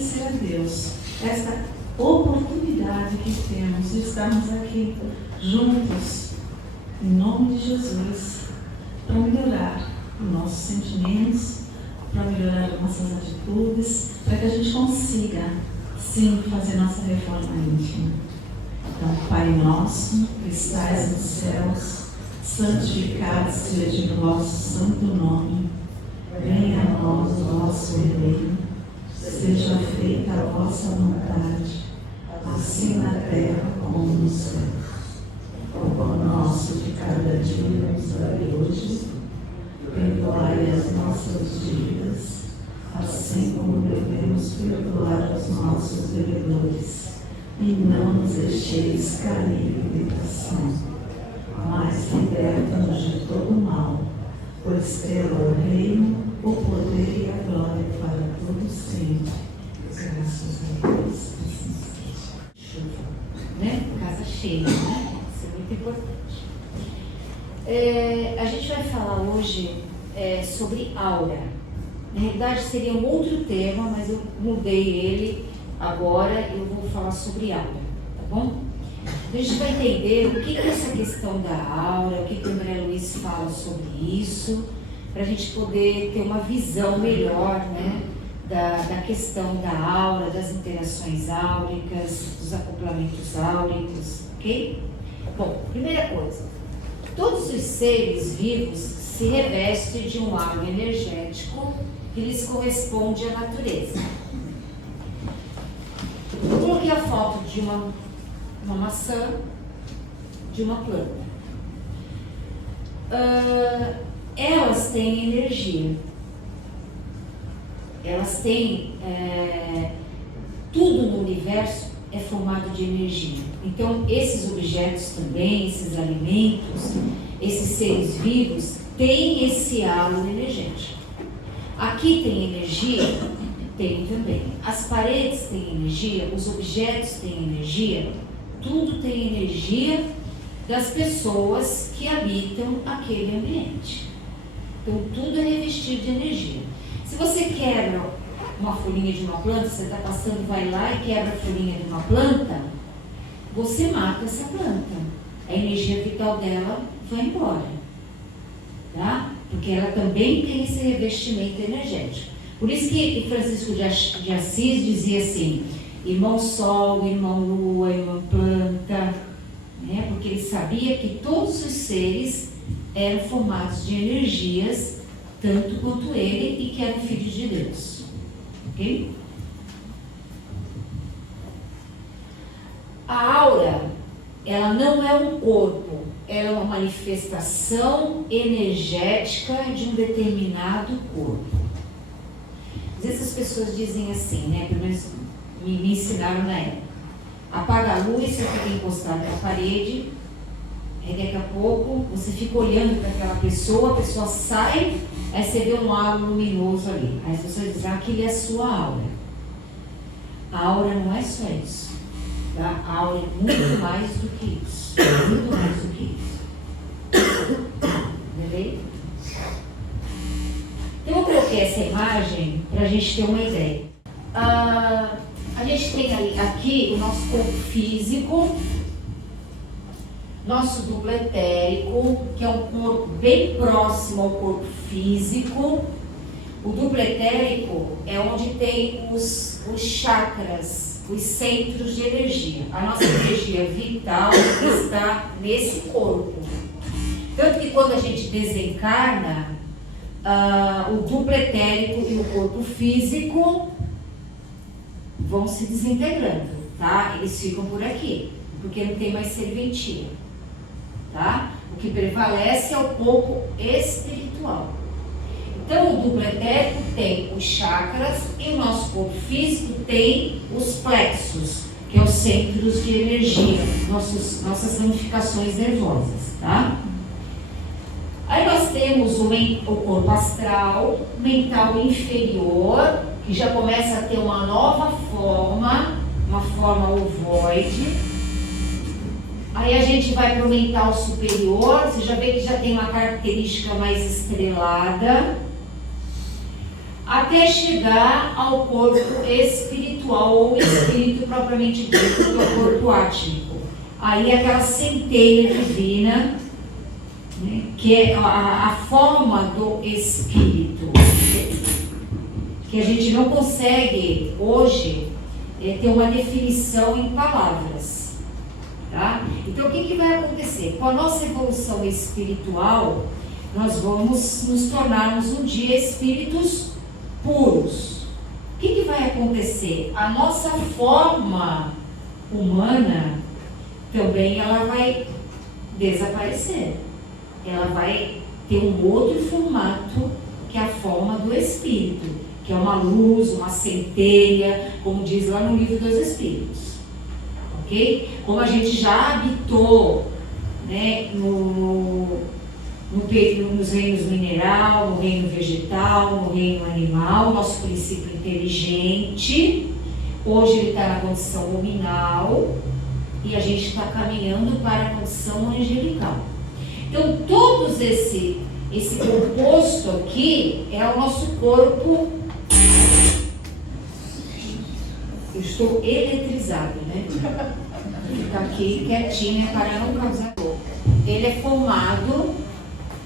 agradecer a Deus esta oportunidade que temos de estarmos aqui juntos, em nome de Jesus, para melhorar os nossos sentimentos, para melhorar as nossas atitudes, para que a gente consiga, sim, fazer nossa reforma íntima. Então, Pai nosso, que estais nos céus, santificado seja o vosso santo nome. Venha a nós o vosso reino. Seja feita a vossa vontade, assim na terra como no céu. O pão nosso de cada dia nos dai hoje. Perdoai as nossas dívidas, assim como devemos perdoar aos nossos devedores. E não nos deixeis cair em tentação, mas liberta-nos de todo mal, pois teu é o reino, o poder e a glória para todos sempre. Graças a Deus. Assim seja. Chuva, né? Casa cheia, né? Isso é muito importante. A gente vai falar hoje sobre aura. Na realidade seria um outro tema, mas eu mudei ele agora. Eu vou falar sobre aura, tá bom? A gente vai entender o que é essa questão da aura, o que o André Luiz fala sobre isso, para a gente poder ter uma visão melhor, né, da questão da aura, das interações áuricas, dos acoplamentos áuricos, ok? Bom, primeira coisa, todos os seres vivos se revestem de um halo energético que lhes corresponde à natureza. Eu coloquei a foto de uma maçã, de uma planta. Elas têm energia. Elas têm... tudo no universo é formado de energia. Então, esses objetos também, esses alimentos, esses seres vivos, têm esse halo energético. Aqui tem energia? Tem também. As paredes têm energia, os objetos têm energia, tudo tem energia das pessoas que habitam aquele ambiente. Então, tudo é revestido de energia. Se você quebra uma folhinha de uma planta, você está passando, vai lá e quebra a folhinha de uma planta, você mata essa planta. A energia vital dela vai embora, tá? Porque ela também tem esse revestimento energético. Por isso que Francisco de Assis dizia assim, irmão sol, irmão lua, irmão planta, né? Porque ele sabia que todos os seres eram formados de energias, tanto quanto ele, e que eram filhos de Deus. Ok? A aura, ela não é um corpo, ela é uma manifestação energética de um determinado corpo. Às vezes as pessoas dizem assim, né? Pelo menos me ensinaram na época. Apaga a luz, você fica encostado na parede, aí daqui a pouco você fica olhando para aquela pessoa, a pessoa sai, aí você vê um halo luminoso ali. Aí as pessoas dizem, aquilo é a sua aura. A aura não é só isso. Tá? A aura é muito mais do que isso. Muito mais do que isso. Beleza? Então eu coloquei essa imagem para a gente ter uma ideia. A gente tem aqui o nosso corpo físico, nosso duplo etérico, que é um corpo bem próximo ao corpo físico. O duplo etérico é onde tem os chakras, os centros de energia. A nossa energia vital está nesse corpo. Tanto que quando a gente desencarna, o duplo etérico e o corpo físico vão se desintegrando, tá? Eles ficam por aqui, porque não tem mais serventia, tá? O que prevalece é o corpo espiritual. Então, o duplo etérico tem os chakras e o nosso corpo físico tem os plexos, que é os centros de energia, nossas ramificações nervosas, tá? Aí nós temos o corpo astral, mental inferior, que já começa a ter uma nova forma, uma forma ovoide. Aí a gente vai para o mental superior, você já vê que já tem uma característica mais estrelada. até chegar ao corpo espiritual, ou espírito propriamente dito, que é o corpo átmico. Aí aquela centelha divina, né, que é a forma do espírito, que a gente não consegue hoje ter uma definição em palavras. Tá? Então o que vai acontecer? Com a nossa evolução espiritual, nós vamos nos tornarmos um dia espíritos puros. O que vai acontecer? A nossa forma humana também ela vai desaparecer. Ela vai ter um outro formato, que é a forma do espírito, que é uma luz, uma centelha, como diz lá no Livro dos Espíritos. Ok? Como a gente já habitou, né, nos reinos mineral, no reino vegetal, no reino animal, nosso princípio inteligente, hoje ele está na condição luminal e a gente está caminhando para a condição angelical. Então, todos esse composto aqui é o nosso corpo. Eu estou eletrizado, né? Vou ficar aqui quietinha para não causar dor. Ele é formado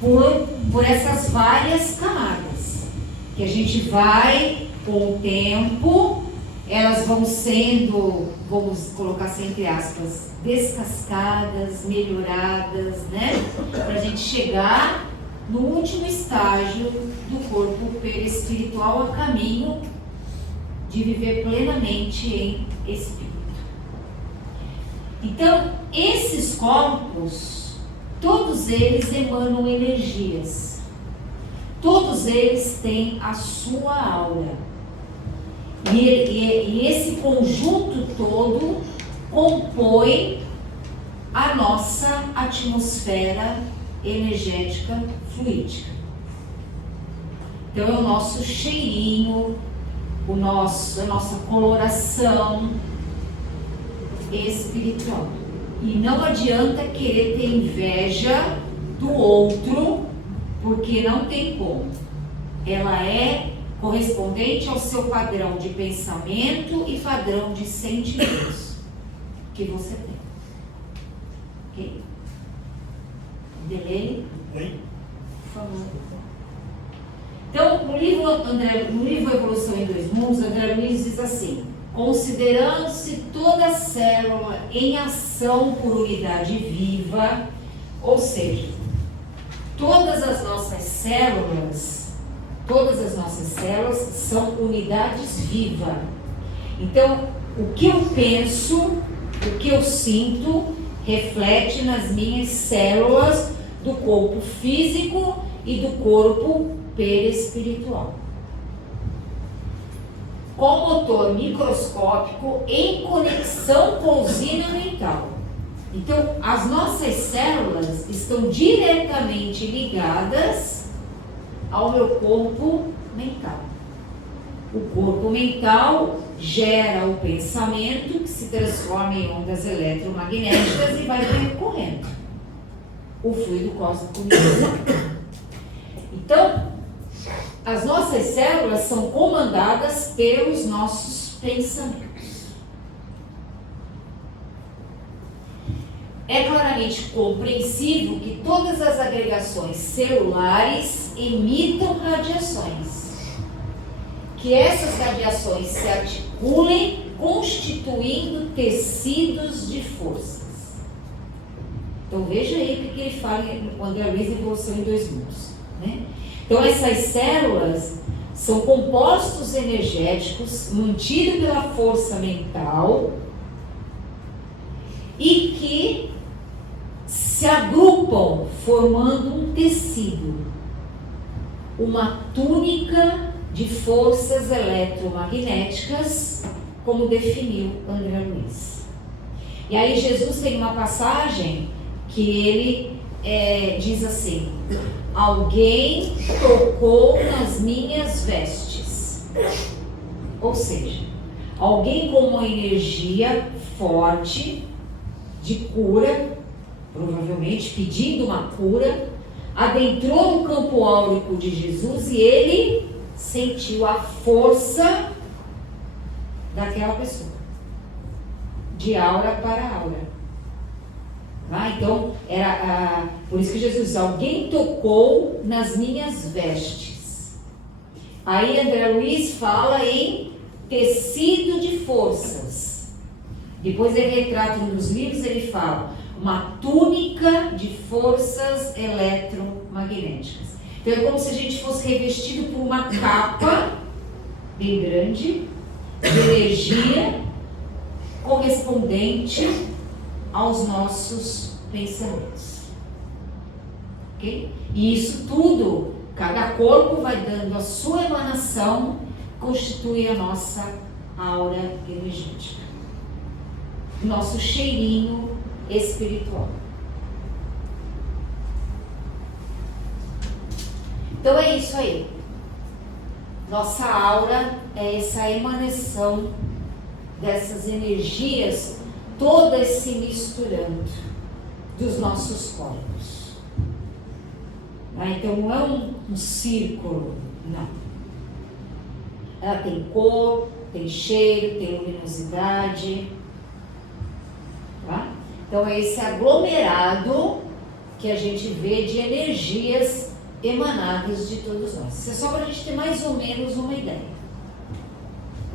por essas várias camadas, que a gente vai, com o tempo, elas vão sendo, vamos colocar assim entre aspas, descascadas, melhoradas, né? Para a gente chegar no último estágio do corpo perispiritual, a caminho de viver plenamente em espírito. Então, esses corpos, todos eles emanam energias. Todos eles têm a sua aura. E esse conjunto todo compõe a nossa atmosfera energética fluídica. Então, é o nosso cheirinho, a nossa coloração espiritual. E não adianta querer ter inveja do outro, porque não tem como. Ela é correspondente ao seu padrão de pensamento e padrão de sentimentos que você tem. Ok? Delei? Oi? Por favor. Então, no livro Evolução em Dois Mundos, André Luiz diz assim: considerando-se toda célula em ação por unidade viva, ou seja, todas as nossas células são unidades vivas. Então, o que eu penso, o que eu sinto, reflete nas minhas células do corpo físico e do corpo perispiritual. Com motor microscópico em conexão com usina mental. Então, as nossas células estão diretamente ligadas ao meu corpo mental. O corpo mental gera o pensamento que se transforma em ondas eletromagnéticas e vai percorrendo o fluido cósmico universal. Então, as nossas células são comandadas pelos nossos pensamentos. É claramente compreensível que todas as agregações celulares emitam radiações. Que essas radiações se articulem, constituindo tecidos de forças. Então veja aí o que ele fala no André Luiz Evolução em Dois Mundos, né? Então essas células são compostos energéticos mantidos pela força mental e que se agrupam formando um tecido, uma túnica de forças eletromagnéticas, como definiu André Luiz. E aí Jesus tem uma passagem que ele diz assim: alguém tocou nas minhas vestes. Ou seja, alguém com uma energia forte de cura, provavelmente pedindo uma cura, adentrou no campo áurico de Jesus e ele sentiu a força daquela pessoa, de aura para aura. Então, por isso que Jesus diz, alguém tocou nas minhas vestes. Aí André Luiz fala em tecido de forças. Depois ele retrata nos livros, ele fala uma túnica de forças eletromagnéticas. Então é como se a gente fosse revestido por uma capa bem grande de energia correspondente aos nossos pensamentos. Ok? E isso tudo, cada corpo vai dando a sua emanação, constitui a nossa aura energética, nosso cheirinho espiritual. Então é isso aí. Nossa aura é essa emanação dessas energias, todas se misturando dos nossos corpos. Então não é um círculo, não. Ela tem cor, tem cheiro, tem luminosidade. Tá? Então é esse aglomerado que a gente vê de energias emanadas de todos nós. Isso é só para a gente ter mais ou menos uma ideia.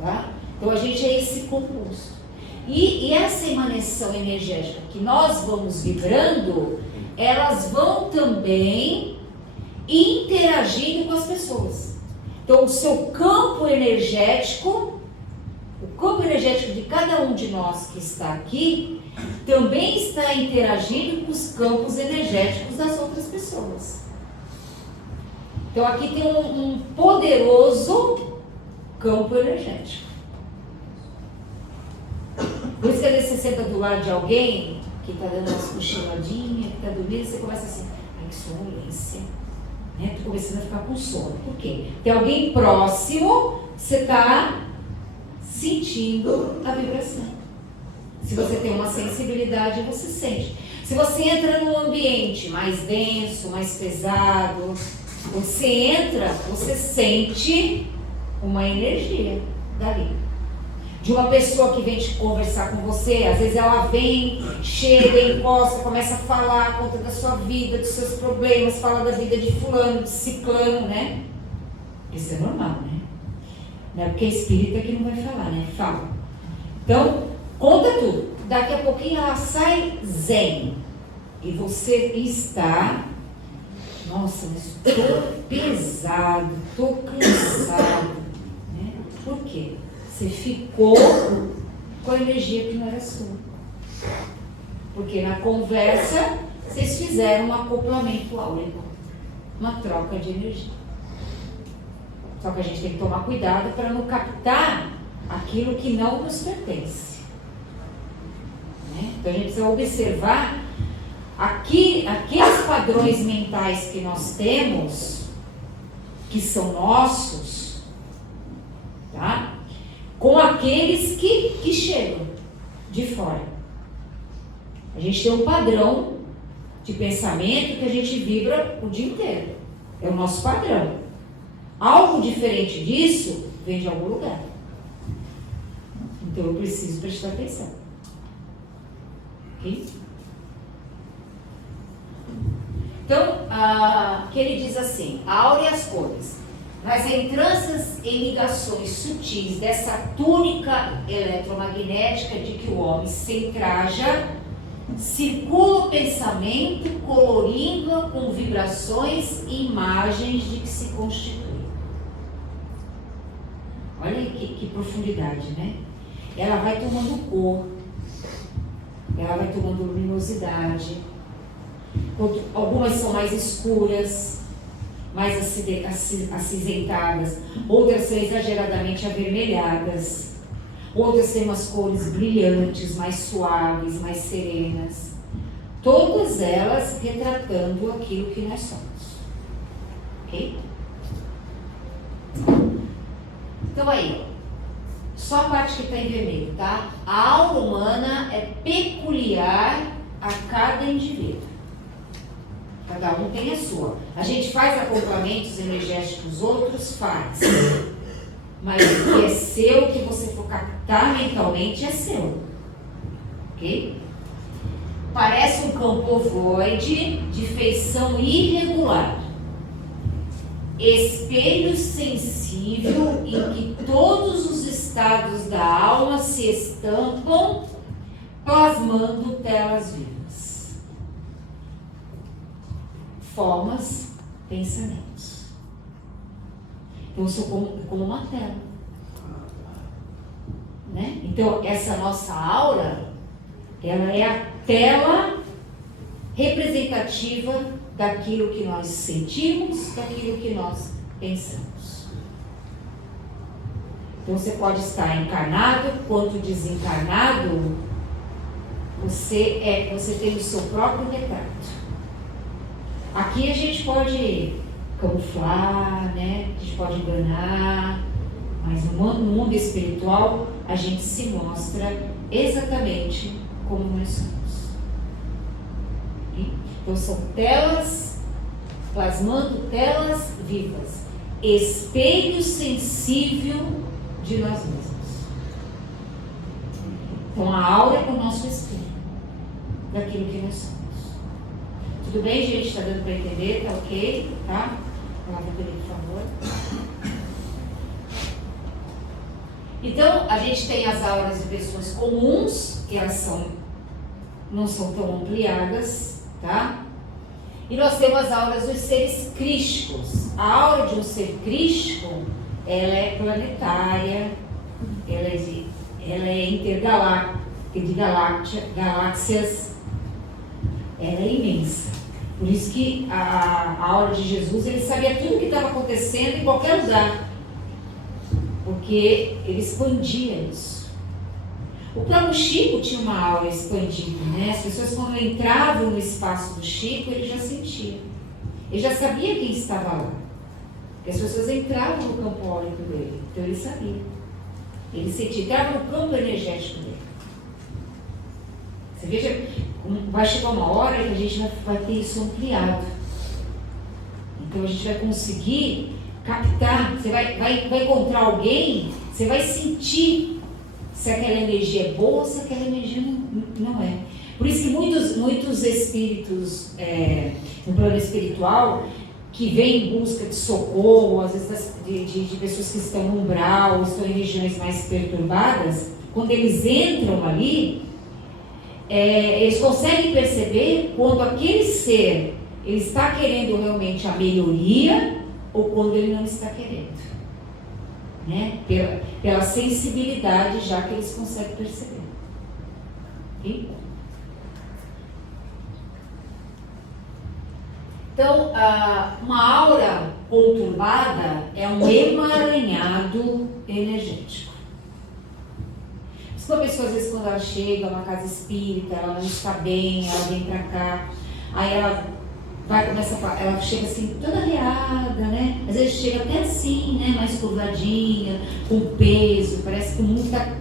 Tá? Então a gente é esse composto. E essa emanação energética que nós vamos vibrando, elas vão também interagindo com as pessoas. Então o seu campo energético, o campo energético de cada um de nós que está aqui, também está interagindo com os campos energéticos das outras pessoas. Então aqui tem um poderoso campo energético. Por isso que às vezes você senta do lado de alguém que está dando umas cochiladinhas, que está dormindo, você começa assim, ai que sonolência, né? Tô começando a ficar com sono. Por quê? Tem alguém próximo, você está sentindo a vibração. Se você tem uma sensibilidade, você sente. Se você entra num ambiente mais denso, mais pesado, você entra, você sente uma energia dali. De uma pessoa que vem te conversar com você, às vezes ela vem, chega, encosta, começa a falar, conta da sua vida, dos seus problemas, fala da vida de fulano, de ciclano, né? Isso é normal, né? Não é porque é espírita que não vai falar, né? Fala. Então, conta tudo. Daqui a pouquinho ela sai zen. E você está... Nossa, mas estou pesado, estou cansado. Né? Por quê? Você ficou com a energia que não era sua. Porque na conversa, vocês fizeram um acoplamento áurico, uma troca de energia. Só que a gente tem que tomar cuidado para não captar aquilo que não nos pertence. Né? Então a gente precisa observar aqueles padrões mentais que nós temos, que são nossos, tá? Com aqueles que chegam de fora. A gente tem um padrão de pensamento que a gente vibra o dia inteiro. É o nosso padrão. Algo diferente disso vem de algum lugar. Então eu preciso prestar atenção. Ok? Então, que ele diz assim, a aura e as cores. Nas entranças e ligações sutis dessa túnica eletromagnética de que o homem se entraja, circula o pensamento, colorindo-a com vibrações e imagens de que se constitui. Olha que profundidade, né? Ela vai tomando cor, ela vai tomando luminosidade. Algumas são mais escuras, mais acinzentadas, outras são exageradamente avermelhadas, outras têm umas cores brilhantes, mais suaves, mais serenas, todas elas retratando aquilo que nós somos. Ok? Então aí, só a parte que está em vermelho, tá? A aura humana é peculiar a cada indivíduo. Cada um tem a sua. A gente faz acoplamentos energéticos, outros faz. Mas o que é seu, o que você for captar mentalmente é seu. Ok? Parece um campo ovoide de feição irregular. Espelho sensível em que todos os estados da alma se estampam, plasmando telas vivas. Formas, pensamentos. Então, eu sou como uma tela. Né? Então, essa nossa aura, ela é a tela representativa daquilo que nós sentimos, daquilo que nós pensamos. Então, você pode estar encarnado, quanto desencarnado, você tem o seu próprio retrato. Aqui a gente pode camuflar, né? A gente pode enganar, mas no mundo espiritual a gente se mostra exatamente como nós somos. Então são telas, plasmando telas vivas, espelho sensível de nós mesmos. Então a aura é o nosso espelho daquilo que nós somos. Tudo bem, gente? Está dando para entender? Tá ok? Tá? Palavra dele, por favor. Então, a gente tem as auras de pessoas comuns, que elas não são tão ampliadas, tá? E nós temos as auras dos seres crísticos. A aura de um ser crístico, ela é planetária, ela é intergaláctica, de galáxias, ela é imensa. Por isso que a aura de Jesus, ele sabia tudo o que estava acontecendo em qualquer lugar, porque ele expandia isso. O próprio Chico tinha uma aura expandida, né? As pessoas, quando entravam no espaço do Chico, ele já sentia. Ele já sabia quem estava lá. Porque as pessoas entravam no campo áurico dele, então ele sabia. Ele sentia, entrava no campo energético dele. Você veja, vai chegar uma hora que a gente vai ter isso ampliado. Então a gente vai conseguir captar, você vai encontrar alguém, você vai sentir se aquela energia é boa ou se aquela energia não é. Por isso que muitos espíritos no plano espiritual que vêm em busca de socorro, às vezes de pessoas que estão no umbral, estão em regiões mais perturbadas, quando eles entram ali, eles conseguem perceber quando aquele ser ele está querendo realmente a melhoria ou quando ele não está querendo, né? Pela sensibilidade já que eles conseguem perceber. Okay? Então, uma aura conturbada é um emaranhado energético. Uma pessoa, às vezes, quando ela chega a uma casa espírita, ela não está bem, ela vem pra cá, aí ela ela chega assim, toda arreada, né? Às vezes chega até assim, né? Mais curvadinha, com peso, parece que o mundo tá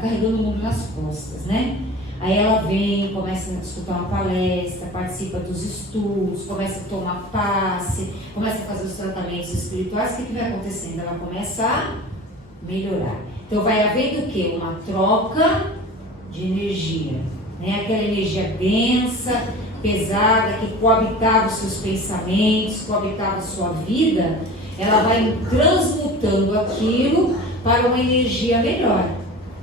carregando o mundo nas costas, né? Aí ela vem, começa a escutar uma palestra, participa dos estudos, começa a tomar passe, começa a fazer os tratamentos espirituais. O que vai acontecendo? Ela começa a melhorar. Então vai havendo o quê? Uma troca de energia, né? Aquela energia densa, pesada, que coabitava os seus pensamentos, coabitava a sua vida, ela vai transmutando aquilo para uma energia melhor.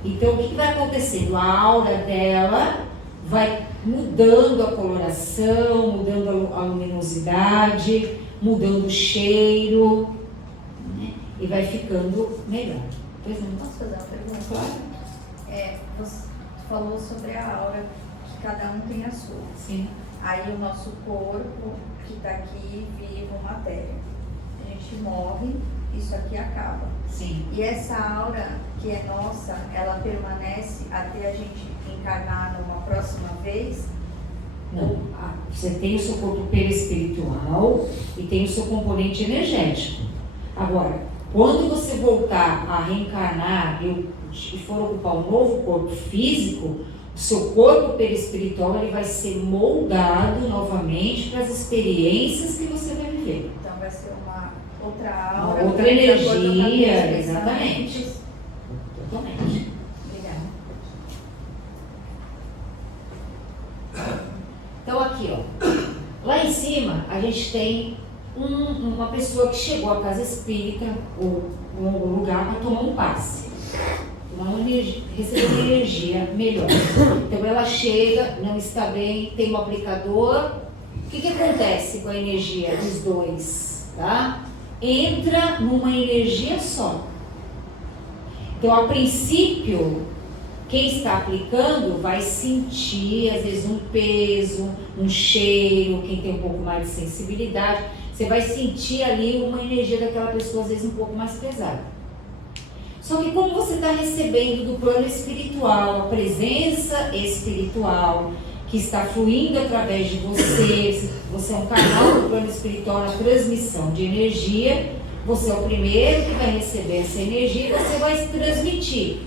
Então o que vai acontecendo? A aura dela vai mudando a coloração, mudando a luminosidade, mudando o cheiro, né? E vai ficando melhor. Pois não. Posso fazer uma pergunta? Claro. Você falou sobre a aura, que cada um tem a sua. Sim. Aí o nosso corpo, que está aqui, vivo, matéria. A gente morre, isso aqui acaba. Sim. E essa aura que é nossa, ela permanece até a gente encarnar numa próxima vez? Não. Você tem o seu corpo perispiritual e tem o seu componente energético. Agora, quando você voltar a reencarnar, saúde e for ocupar um novo corpo físico, o seu corpo perispiritual ele vai ser moldado novamente para as experiências que você vai viver. Então vai ser uma outra aula. Uma outra energia, exatamente. Totalmente. Obrigada. Então aqui, ó, lá em cima a gente tem uma pessoa que chegou à casa espírita ou em algum lugar para tomar um passe, receber uma energia melhor. Então ela chega, não está bem, tem um aplicador. O que acontece com a energia dos dois? Tá? Entra numa energia só. Então, a princípio, quem está aplicando vai sentir, às vezes, um peso, um cheiro, quem tem um pouco mais de sensibilidade, você vai sentir ali uma energia daquela pessoa, às vezes, um pouco mais pesada. Só que como você está recebendo do plano espiritual, a presença espiritual, que está fluindo através de você, você é um canal do plano espiritual na transmissão de energia, você é o primeiro que vai receber essa energia e você vai transmitir.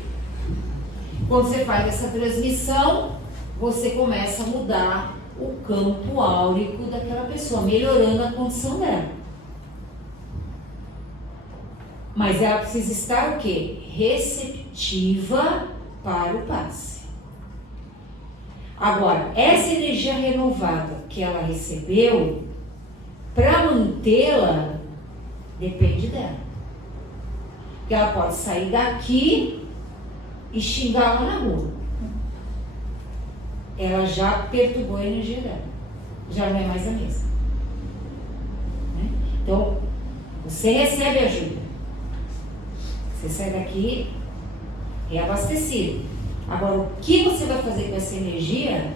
Quando você faz essa transmissão, você começa a mudar o campo áurico daquela pessoa, melhorando a condição dela. Mas ela precisa estar o quê? Receptiva para o passe. Agora, essa energia renovada que ela recebeu, para mantê-la, depende dela. Porque ela pode sair daqui e xingar lá na rua. Ela já perturbou a energia dela. Já não é mais a mesma. Né? Então, você recebe ajuda. Você sai daqui reabastecido. Agora, o que você vai fazer com essa energia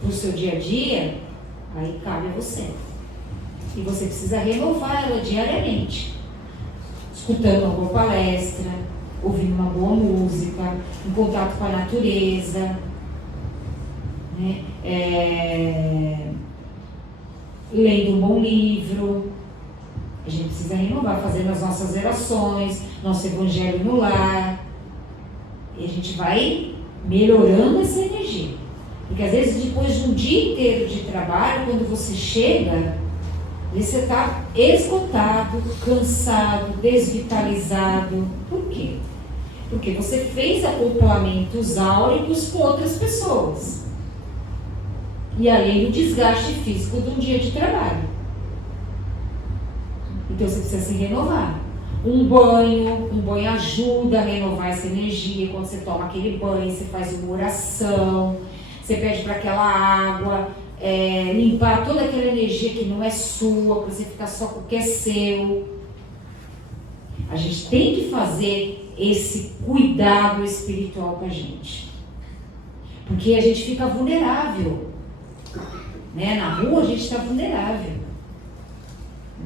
para o seu dia a dia, aí cabe a você. E você precisa renovar ela diariamente. Escutando uma boa palestra, ouvindo uma boa música, em contato com a natureza, né? Lendo um bom livro. A gente precisa renovar, fazendo as nossas orações, nosso evangelho no lar. E a gente vai melhorando essa energia. Porque às vezes depois de um dia inteiro de trabalho, quando você chega, você está esgotado, cansado, desvitalizado. Por quê? Porque você fez acoplamentos áuricos com outras pessoas. E além do desgaste físico de um dia de trabalho. Então você precisa se renovar. Um banho ajuda a renovar essa energia. Quando você toma aquele banho, você faz uma oração, você pede para aquela água limpar toda aquela energia que não é sua, para você ficar só com o que é seu. A gente tem que fazer esse cuidado espiritual com a gente. Porque a gente fica vulnerável. Né? Na rua a gente está vulnerável.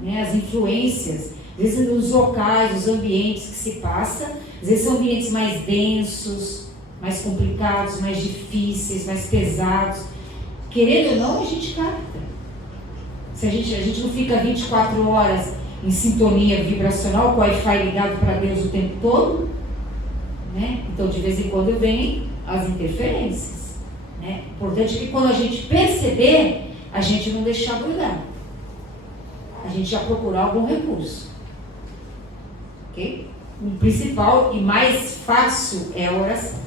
Né? As influências, às vezes nos locais, os ambientes que se passa, às vezes são ambientes mais densos, mais complicados, mais difíceis, mais pesados. Querendo ou não, a gente capta. Se a gente não fica 24 horas em sintonia vibracional, com o Wi-Fi ligado para Deus o tempo todo, né? Então de vez em quando vem as interferências. Né? Importante que quando a gente perceber, a gente não deixar grudar. A gente já procurar algum recurso. Ok? O principal e mais fácil é a oração.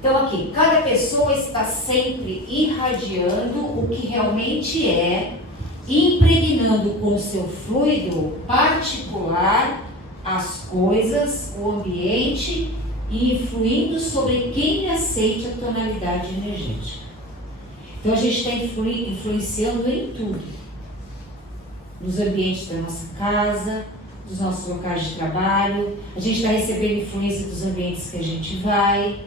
Então aqui, cada pessoa está sempre irradiando o que realmente é, impregnando com seu fluido particular as coisas, o ambiente e influindo sobre quem aceite a tonalidade energética. Então a gente está influenciando em tudo. Nos ambientes da nossa casa, dos nossos locais de trabalho, a gente está recebendo influência dos ambientes que a gente vai.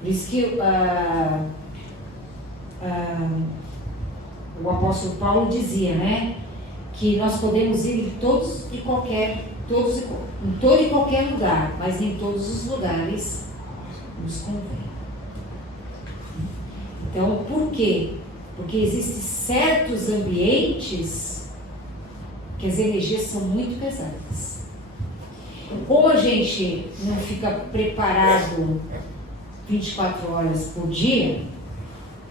Por isso que o apóstolo Paulo dizia, né, que nós podemos ir em todo e qualquer lugar, mas em todos os lugares nos convém. Então, por quê? Porque existem certos ambientes que as energias são muito pesadas. Como a gente não fica preparado 24 horas por dia,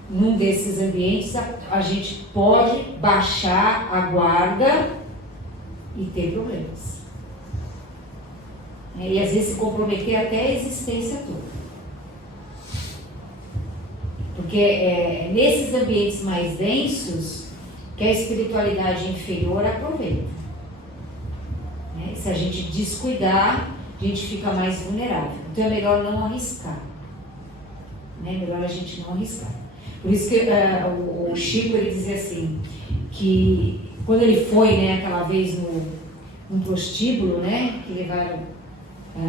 num desses ambientes a gente pode baixar a guarda e ter problemas. E às vezes se comprometer até a existência toda. Porque é nesses ambientes mais densos que a espiritualidade inferior aproveita. Se a gente descuidar, a gente fica mais vulnerável. Então é melhor não arriscar. É melhor a gente não arriscar. Por isso que o Chico ele dizia assim, que quando ele foi, aquela vez no prostíbulo, que levaram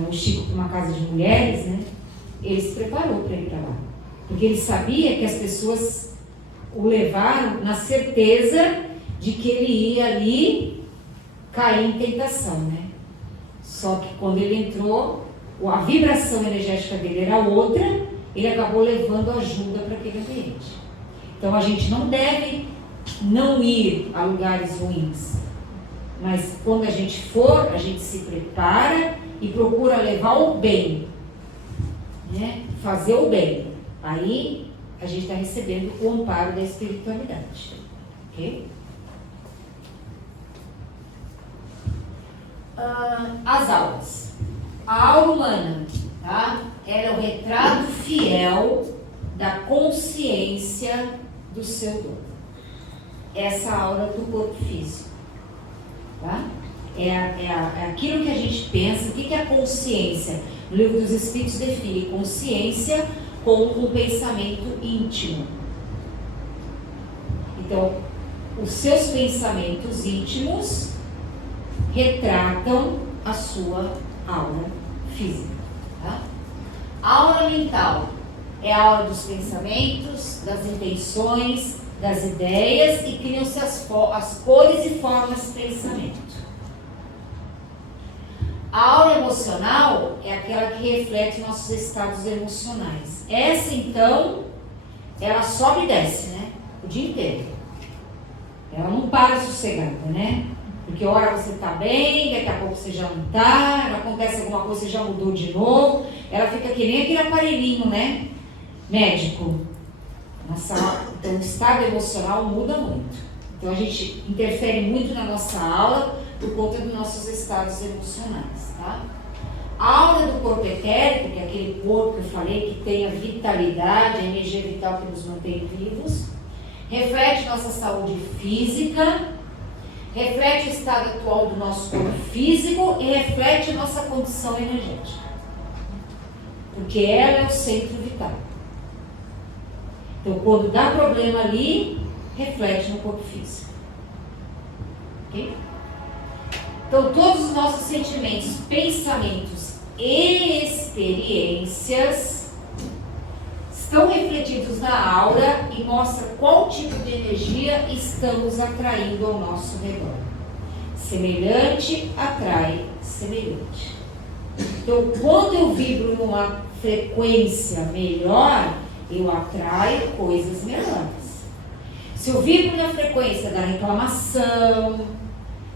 o Chico para uma casa de mulheres, ele se preparou para ir para lá. Porque ele sabia que as pessoas o levaram na certeza de que ele ia ali cair em tentação, Só que quando ele entrou, a vibração energética dele era outra, ele acabou levando ajuda para aquele ambiente. Então a gente não deve não ir a lugares ruins, mas quando a gente for, a gente se prepara e procura levar o bem, fazer o bem. Aí a gente está recebendo o amparo da espiritualidade, ok? As auras. A aura humana, tá? Ela é o retrato fiel da consciência do seu dono. Essa aura do corpo físico, tá? É aquilo que a gente pensa. O que é a consciência? No Livro dos Espíritos define consciência como um pensamento íntimo. Então, os seus pensamentos íntimos retratam a sua aura física, tá? A aura mental é a aura dos pensamentos, das intenções, das ideias, e criam-se as cores e formas de pensamento. A aura emocional é aquela que reflete nossos estados emocionais. Essa, então, ela sobe e desce, o dia inteiro. Ela não para sossegada, Porque hora você está bem, daqui a pouco você já não está, acontece alguma coisa, você já mudou de novo. Ela fica que nem aquele aparelhinho, médico. Então o estado emocional muda muito. Então a gente interfere muito na nossa aura por conta dos nossos estados emocionais, tá? A aura do corpo etérico, que é aquele corpo que eu falei, que tem a vitalidade, a energia vital que nos mantém vivos, reflete nossa saúde física, reflete o estado atual do nosso corpo físico e reflete a nossa condição energética. Porque ela é o centro vital. Então, quando dá problema ali, reflete no corpo físico. Ok? Então, todos os nossos sentimentos, pensamentos e experiências estão refletidos na aura e mostram qual tipo de energia estamos atraindo ao nosso redor. Semelhante atrai semelhante. Então, quando eu vibro numa frequência melhor, eu atraio coisas melhores. Se eu vibro na frequência da reclamação,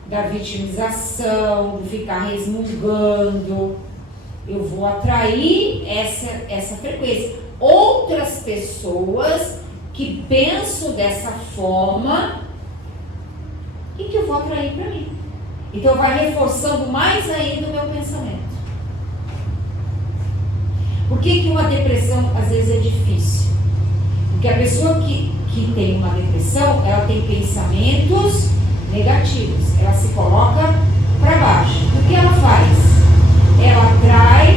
da vitimização, do ficar resmungando, eu vou atrair essa frequência. Outras pessoas que pensam dessa forma e que eu vou atrair para mim. Então vai reforçando mais ainda o meu pensamento. Por que uma depressão às vezes é difícil? Porque a pessoa que tem uma depressão, ela tem pensamentos negativos, ela se coloca para baixo. O que ela faz? Ela atrai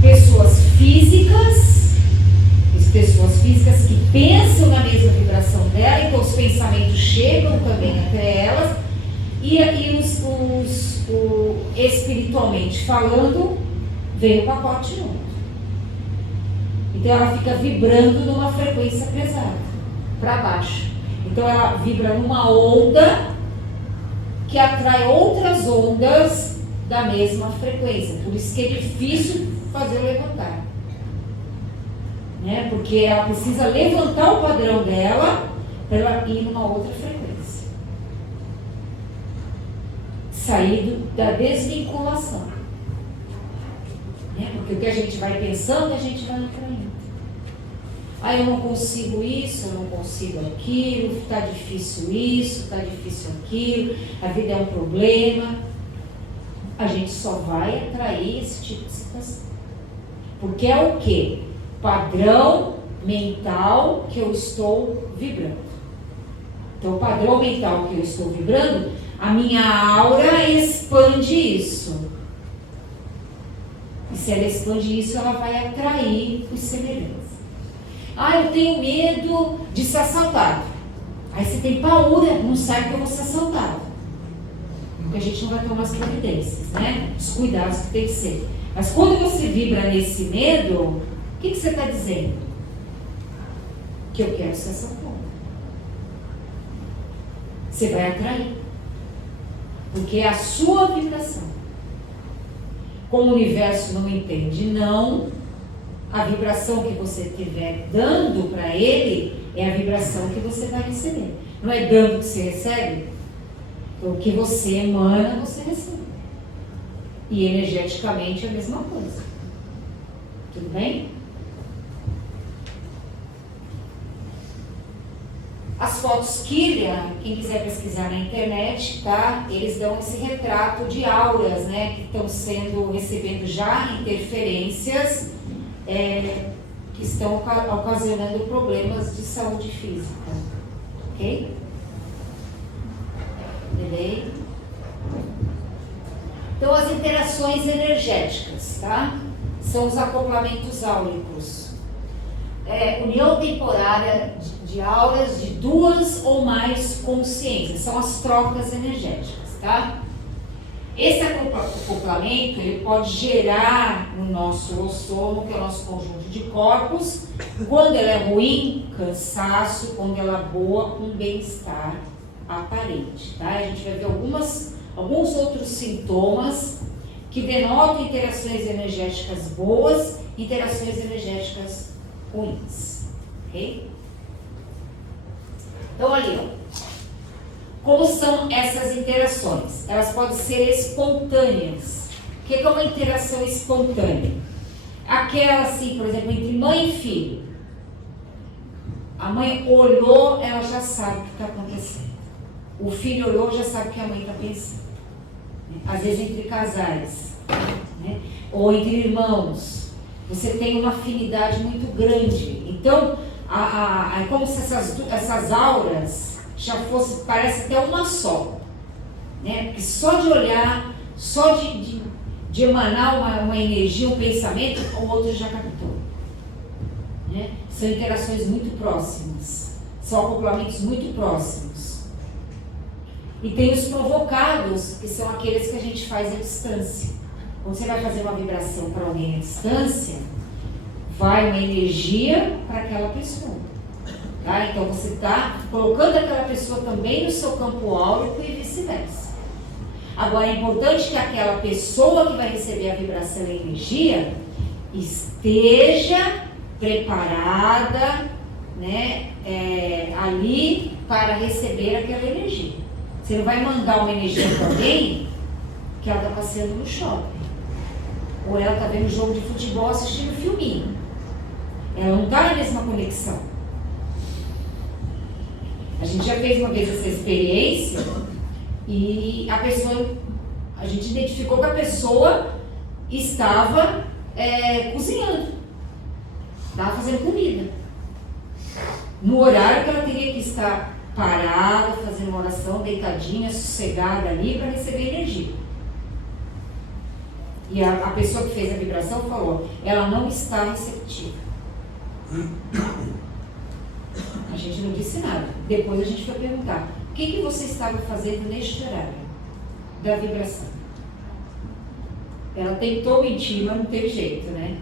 pessoas físicas que pensam na mesma vibração dela, então os pensamentos chegam também até elas, e espiritualmente falando, vem o pacote junto. Então ela fica vibrando numa frequência pesada, para baixo. Então ela vibra numa onda que atrai outras ondas da mesma frequência. Por isso que é difícil fazer o levantar. Porque ela precisa levantar o padrão dela para ela ir numa outra frequência. sair da desvinculação. Né? Porque o que a gente vai pensando, a gente vai atraindo. Ah, eu não consigo isso, eu não consigo aquilo, está difícil isso, está difícil aquilo, a vida é um problema. A gente só vai atrair esse tipo de situação. Porque é o quê? Padrão mental que eu estou vibrando. Então, o padrão mental que eu estou vibrando, a minha aura expande isso. E se ela expande isso, ela vai atrair os semelhantes. Ah, eu tenho medo de ser assaltado. Aí você tem paura, não sabe que eu vou ser assaltado. Porque a gente não vai tomar as providências, né? Os cuidados que tem que ser. Mas quando você vibra nesse medo, o que você está dizendo? Que eu quero ser assaltado. Você vai atrair. Porque é a sua vibração. Como o universo não entende, não, a vibração que você estiver dando para ele é a vibração que você vai receber. Não é dando que você recebe? O que você emana, você recebe. E energeticamente é a mesma coisa. Tudo bem? As fotos Kirlian, quem quiser pesquisar na internet, tá? Eles dão esse retrato de auras, né? Que estão recebendo já interferências que estão ocasionando problemas de saúde física. Ok? Beleza? Então, as interações energéticas, tá? São os acoplamentos áuricos. União temporária de auras de duas ou mais consciências. São as trocas energéticas, tá? Esse acoplamento, ele pode gerar no nosso ossomo, que é o nosso conjunto de corpos, quando ela é ruim, cansaço, quando ela é boa, um bem-estar aparente, tá? A gente vai ver alguns outros sintomas que denotam interações energéticas boas, interações energéticas ruins, ok? Então, ali, ó. Como são essas interações? Elas podem ser espontâneas. O que é uma interação espontânea? Aquela, assim, por exemplo, entre mãe e filho. A mãe olhou, ela já sabe o que está acontecendo. O filho olhou, já sabe o que a mãe está pensando. Às vezes entre casais, né? Ou entre irmãos. Você tem uma afinidade muito grande. Então, é como se essas auras já fosse, parece até uma só, né? Porque só de olhar, só de emanar uma energia, um pensamento, o outro já captou, né? São interações muito próximas, são acoplamentos muito próximos. E tem os provocados, que são aqueles que a gente faz à distância. Quando você vai fazer uma vibração para alguém à distância, vai uma energia para aquela pessoa. Tá? Então você está colocando aquela pessoa também no seu campo áurico e vice-versa. Agora é importante que aquela pessoa que vai receber a vibração e a energia esteja preparada, né, ali para receber aquela energia. Você não vai mandar uma energia para alguém que ela está passeando no shopping. Ou ela está vendo jogo de futebol assistindo filminho. Ela não está na mesma conexão. A gente já fez uma vez essa experiência e a gente identificou que a pessoa estava cozinhando, estava fazendo comida. No horário que ela teria que estar parada, fazendo uma oração, deitadinha, sossegada ali para receber energia. E a pessoa que fez a vibração falou, ela não está receptiva. A gente não disse nada. Depois a gente foi perguntar, o que você estava fazendo neste horário da vibração? Ela tentou mentir, mas não teve jeito, né?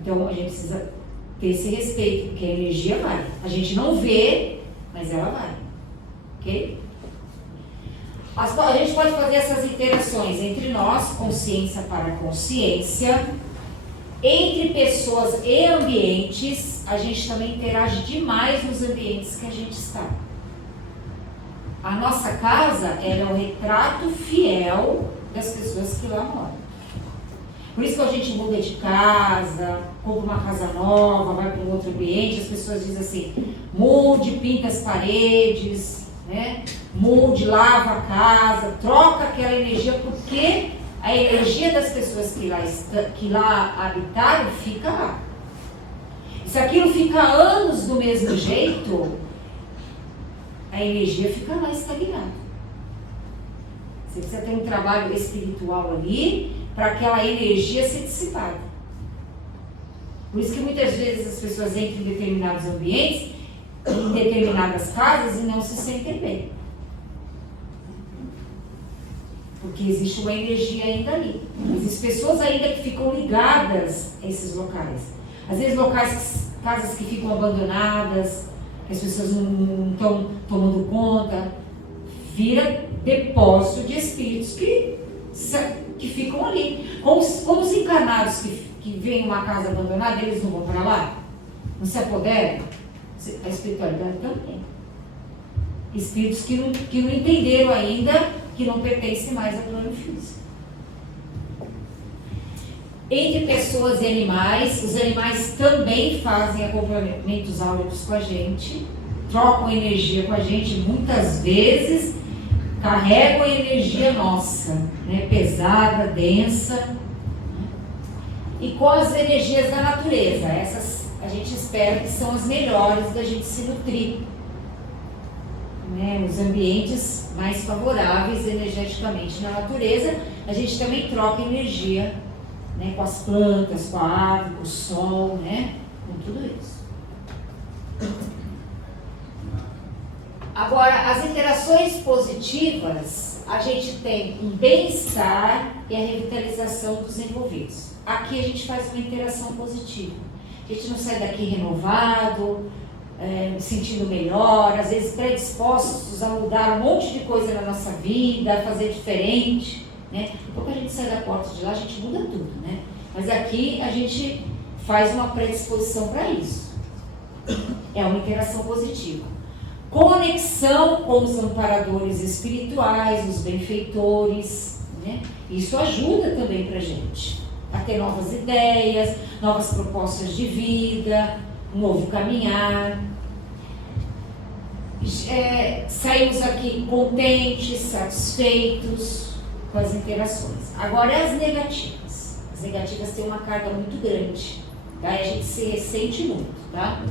Então a gente precisa ter esse respeito, porque a energia vai. A gente não vê, mas ela vai. Ok? A gente pode fazer essas interações entre nós, consciência para consciência, entre pessoas e ambientes. A gente também interage demais nos ambientes que a gente está. A nossa casa, ela é o retrato fiel das pessoas que lá moram. Por isso que a gente muda de casa, compra uma casa nova, vai para um outro ambiente, as pessoas dizem assim, mude, pinta as paredes, né? Mude, lava a casa, troca aquela energia, porque a energia das pessoas que lá habitaram fica lá. E se aquilo fica anos do mesmo jeito, a energia fica lá estagnada. Você precisa ter um trabalho espiritual ali para aquela energia ser dissipada. Por isso que muitas vezes as pessoas entram em determinados ambientes, em determinadas casas e não se sentem bem. Porque existe uma energia ainda ali. Existem pessoas ainda que ficam ligadas a esses locais. Às vezes casas que ficam abandonadas, que as pessoas não estão tomando conta, vira depósito de espíritos que ficam ali. Como os encarnados que veem uma casa abandonada, eles não vão para lá? Não se apoderam? A espiritualidade também. Espíritos que não entenderam ainda que não pertencem mais ao plano físico. Entre pessoas e animais, os animais também fazem acompanhamentos áuricos com a gente, trocam energia com a gente, muitas vezes carregam a energia nossa, né, pesada, densa, e com as energias da natureza. Essas a gente espera que são as melhores da gente se nutrir, né, os ambientes mais favoráveis energeticamente na natureza, a gente também troca energia, né, com as plantas, com a árvore, com o sol, né, com tudo isso. Agora, as interações positivas, a gente tem um bem-estar e a revitalização dos envolvidos. Aqui a gente faz uma interação positiva. A gente não sai daqui renovado, sentindo melhor, às vezes predispostos a mudar um monte de coisa na nossa vida, a fazer diferente, né? Depois que a gente sai da porta de lá, a gente muda tudo, né? Mas aqui a gente faz uma predisposição para isso. É uma interação positiva. Conexão com os amparadores espirituais, os benfeitores, né? Isso ajuda também para a gente a ter novas ideias, novas propostas de vida, um novo caminhar. Saímos aqui contentes, satisfeitos com as interações. Agora, as negativas. As negativas têm uma carga muito grande, tá? A gente se ressente muito, tá?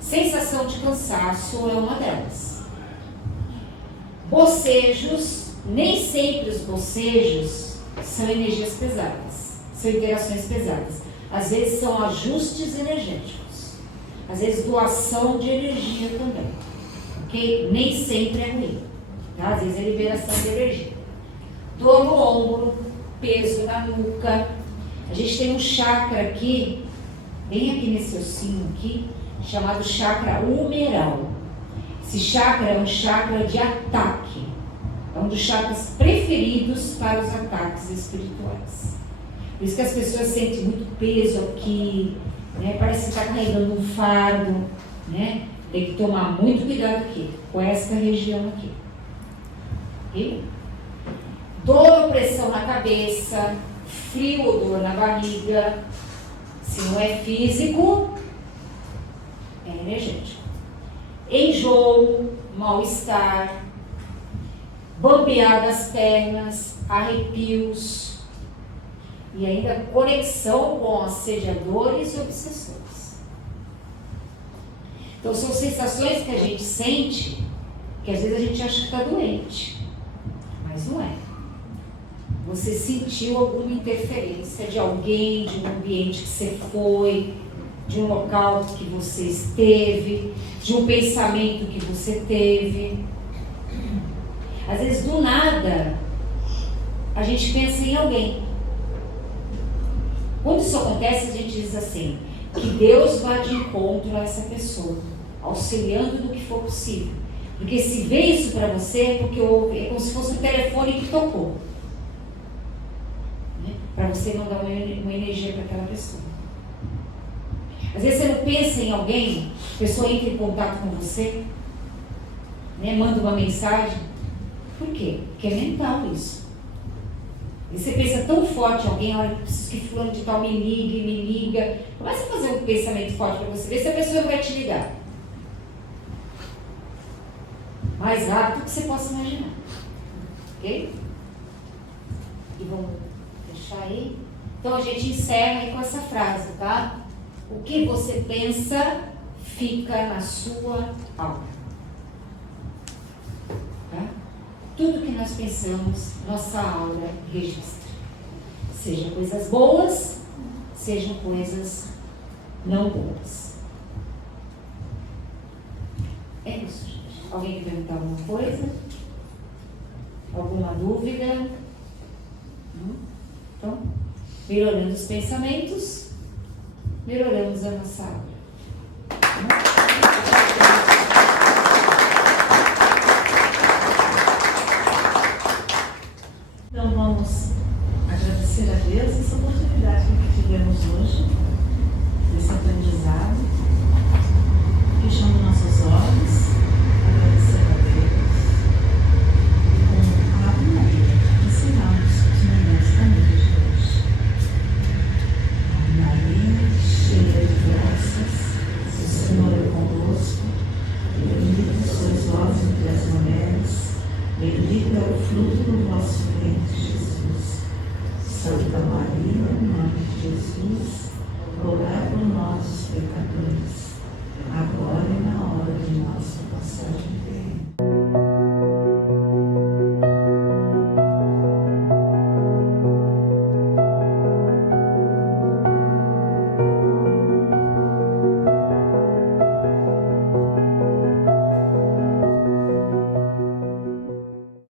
Sensação de cansaço é uma delas. Bocejos, nem sempre os bocejos são energias pesadas, são interações pesadas. Às vezes são ajustes energéticos, às vezes doação de energia também, ok? Nem sempre é ruim, tá? Às vezes é liberação de energia. Dor no ombro, peso na nuca. A gente tem um chakra aqui, bem aqui nesse ossinho aqui, chamado chakra humeral. Esse chakra é um chakra de ataque, é um dos chakras preferidos para os ataques espirituais. Por isso que as pessoas sentem muito peso aqui, né? Parece que está carregando um fardo, né? Tem que tomar muito cuidado aqui, com essa região aqui. Okay? Dor ou pressão na cabeça, frio ou dor na barriga. Se não é físico, é energético. Enjoo, mal-estar, bambear das pernas, arrepios e ainda conexão com assediadores e obsessores. Então são sensações que a gente sente, que às vezes a gente acha que está doente, mas não é. Você sentiu alguma interferência de alguém, de um ambiente que você foi, de um local que você esteve, de um pensamento que você teve. Às vezes, do nada, a gente pensa em alguém. Quando isso acontece, a gente diz assim, que Deus vá de encontro a essa pessoa, auxiliando no que for possível. Porque se vê isso para você, é porque é como se fosse um telefone que tocou. Né? Para você não dar uma energia para aquela pessoa. Às vezes você não pensa em alguém, a pessoa entra em contato com você, né, manda uma mensagem. Por quê? Porque é mental isso. E você pensa tão forte em alguém, olha, preciso que fulano de tal me ligue, me liga. Começa a fazer um pensamento forte para você ver se a pessoa vai te ligar. Mais rápido que você possa imaginar. Ok? E vamos deixar aí. Então a gente encerra aí com essa frase, tá? O que você pensa fica na sua alma. Tá? Tudo que nós pensamos, nossa aura registra. Sejam coisas boas, sejam coisas não boas. É isso, gente. Alguém quer perguntar alguma coisa? Alguma dúvida? Então, melhorando os pensamentos, melhoramos a nossa aura. Então vamos agradecer a Deus essa oportunidade que tivemos hoje, desse aprendizado, fechando nossos olhos, agradecer a Deus e com a Ave Maria encerramos os momentos da noite de hoje. Ave Maria, cheia de graças, o Senhor é convosco, bendita sois vós entre as mulheres, bendito é o fruto do vosso ventre, Jesus. Santa Maria, Mãe de Jesus, rogai por nós, os pecadores, agora e na hora de nossa passagem.